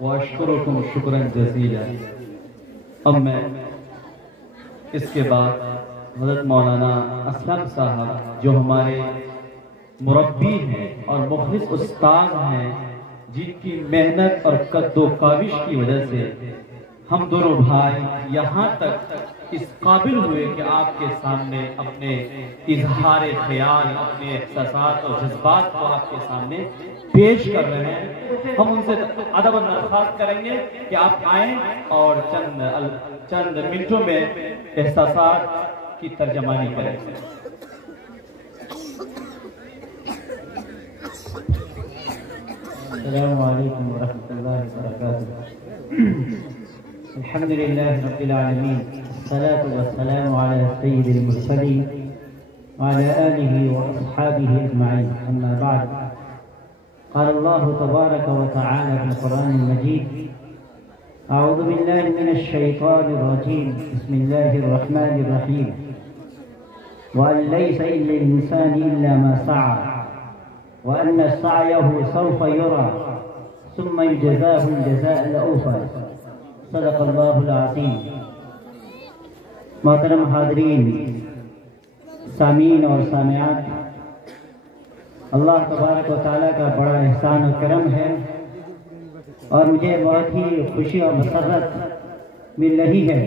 واشکرکم شکرا جزیلا۔ اب میں اس کے بعد حضرت مولانا اسلم صاحب جو ہمارے مربی ہیں اور مخلص استاد ہیں، جن کی محنت اور قد و کاوش کی وجہ سے ہم دونوں بھائی یہاں تک اس قابل ہوئے کہ آپ کے سامنے اپنے اظہار خیال، اپنے احساسات اور جذبات کو آپ کے سامنے پیش کر رہے ہیں۔ ہم ان سے ادب درخواست کریں گے کہ آپ آئیں اور چند منٹوں میں احساسات کی ترجمانی کریں۔ السلام علیکم ورحمۃ اللہ وبرکاتہ۔ الحمد للہ رب العالمین، الصلاة والسلام علی سید المرسلین وعلى آلہ واصحابہ اجمعین، اما بعد، قال اللہ تبارک وتعالی فی القرآن المجید، اعوذ باللہ من الشیطان الرجیم، بسم اللہ الرحمن الرحیم، وأن ليس للإنسان إلا ما سعى وأن سعيه سوف يرى ثم يجزاه الجزاء الأوفى، صدق اللہ العظیم۔ محترم حاضرین، سامعین اور سامعات، اللہ تبارک و تعالیٰ کا بڑا احسان و کرم ہے اور مجھے بہت ہی خوشی اور مسرت مل رہی ہے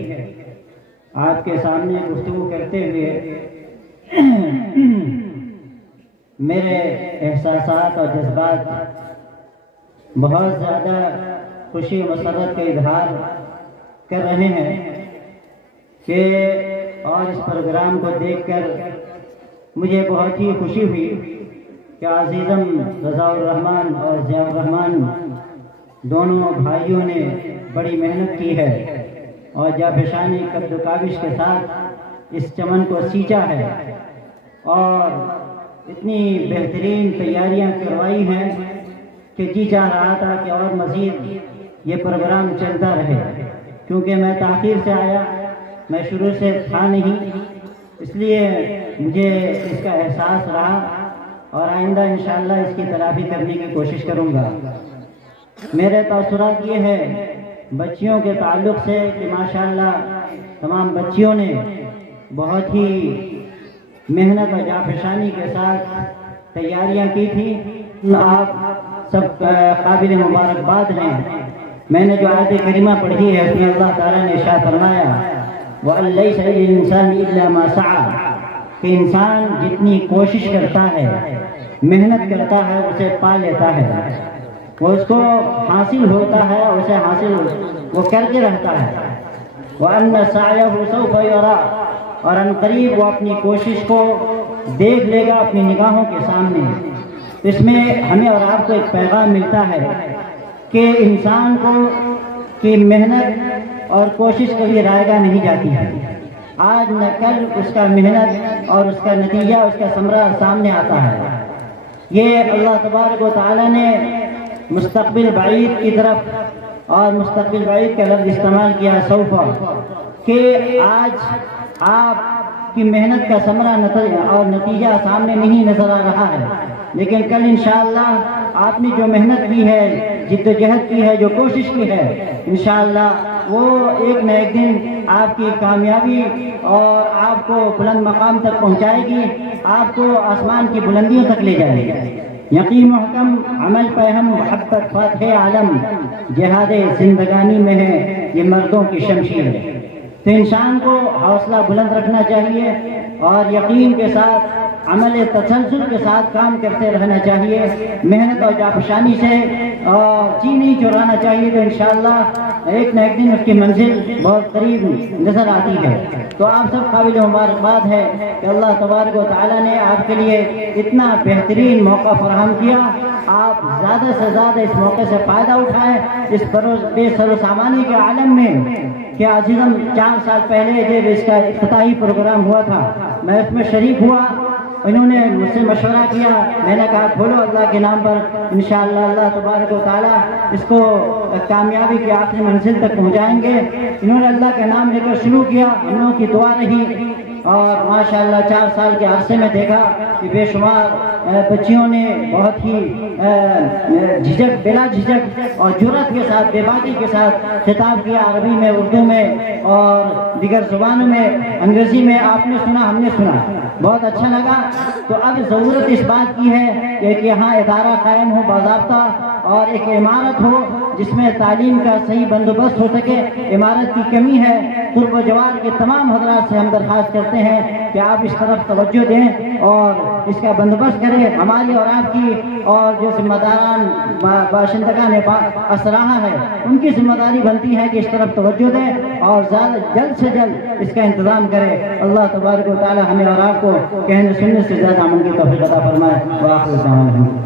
آپ کے سامنے گفتگو کرتے ہوئے۔ میرے احساسات اور جذبات بہت زیادہ خوشی و مسرت کا اظہار کر رہے ہیں کہ اور اس پروگرام کو دیکھ کر مجھے بہت ہی خوشی ہوئی کہ عزیزم رضا الرحمن اور ضیاء الرحمن دونوں بھائیوں نے بڑی محنت کی ہے اور جافشانی قد و کاوش کے ساتھ اس چمن کو سینچا ہے اور اتنی بہترین تیاریاں کروائی ہیں کہ جی چاہ رہا تھا کہ اور مزید یہ پروگرام چلتا رہے، کیونکہ میں تاخیر سے آیا، میں شروع سے تھا نہیں، اس لیے مجھے اس کا احساس رہا اور آئندہ انشاءاللہ اس کی تلافی کرنے کی کوشش کروں گا۔ میرے تاثرات یہ ہے بچیوں کے تعلق سے کہ ماشاءاللہ تمام بچیوں نے بہت ہی محنت اور جافشانی کے ساتھ تیاریاں کی تھی۔ آپ سب قابل مبارکباد ہیں۔ میں نے جو آیت کریمہ پڑھی ہے اس میں اللہ تعالیٰ نے ارشاد فرمایا وَأَن لَيْسَ لِلْإِنسَانِ إِلَّا مَا سَعَى، کہ انسان جتنی کوشش کرتا ہے، محنت کرتا ہے، اسے پا لیتا ہے، وہ اس کو حاصل ہوتا ہے، اسے حاصل وہ کر کے رہتا ہے۔ وَأَنَّ سَعْيَهُ سَوْفَ يُرَىٰ، اور ان قریب وہ اپنی کوشش کو دیکھ لے گا اپنی نگاہوں کے سامنے۔ اس میں ہمیں اور آپ کو ایک پیغام ملتا ہے کہ انسان کو کی محنت اور کوشش کبھی رائے گاہ نہیں جاتی ہے، آج نہ کل اس کا محنت اور اس کا نتیجہ، اس کا ثمرہ سامنے آتا ہے۔ یہ اللہ تبارک و تعالیٰ نے مستقبل بعید کی طرف اور مستقبل بعید کا لفظ استعمال کیا سوفا، کہ آج آپ کی محنت کا ثمرہ اور نتیجہ سامنے نہیں نظر آ رہا ہے، لیکن کل انشاءاللہ آپ نے جو محنت کی ہے، جد و جہد کی ہے، جو کوشش کی ہے، انشاءاللہ وہ ایک نہ ایک دن آپ کی کامیابی اور آپ کو بلند مقام تک پہنچائے گی، آپ کو آسمان کی بلندیوں تک لے جائے گی۔ یقین محکم عمل پہ ہم محبت فاتح عالم، جہاد زندگانی میں ہے یہ مردوں کی شمشیر ہے۔ تو انسان کو حوصلہ بلند رکھنا چاہیے اور یقین کے ساتھ عمل تسلسل کے ساتھ کام کرتے رہنا چاہیے، محنت اور جافشانی سے جی نہیں چرانا چاہیے، تو انشاءاللہ ایک نہ ایک دن اس کی منزل بہت قریب نظر آتی ہے۔ تو آپ سب قابل مبارکباد ہے کہ اللہ تبارک و تعالیٰ نے آپ کے لیے اتنا بہترین موقع فراہم کیا، آپ زیادہ سے زیادہ اس موقع سے فائدہ اٹھائیں۔ اس بے سر و سامانی کے عالم میں کہ عزیزم 4 سال پہلے جب اس کا افتتاحی پروگرام ہوا تھا، میں اس میں شریک ہوا، انہوں نے مجھ سے مشورہ کیا، میں نے کہا کھولو اللہ کے نام پر، انشاءاللہ اللہ تبارک و تعالیٰ اس کو کامیابی کی آخری منزل تک پہنچائیں گے۔ انہوں نے اللہ کا نام لے کر شروع کیا، ان لوگوں کی دعا رہی اور ماشاءاللہ 4 سال کے عرصے میں دیکھا کہ بے شمار بچیوں نے بہت ہی جھجک بلا جھجک اور جرأت کے ساتھ بے باکی کے ساتھ خطاب کیا، عربی میں، اردو میں اور دیگر زبانوں میں، انگریزی میں، آپ نے سنا، ہم نے سنا، بہت اچھا لگا۔ تو اب ضرورت اس بات کی ہے کہ یہاں ادارہ قائم ہو باضابطہ اور ایک عمارت ہو جس میں تعلیم کا صحیح بندوبست ہو سکے۔ عمارت کی کمی ہے، قرب و جوار کے تمام حضرات سے ہم درخواست کرتے ہیں کہ آپ اس طرف توجہ دیں اور اس کا بندوبست کریں۔ ہماری اور آپ کی اور جو ذمہ داران باشندگان اسراحہ ہے ان کی ذمہ داری بنتی ہے کہ اس طرف توجہ دیں اور جلد سے جلد اس کا انتظام کریں۔ اللہ تبارک و تعالی ہمیں اور آپ کو کہنے سننے سے زیادہ عمل کی توفیق عطا فرمائے۔ وآخر دعوانا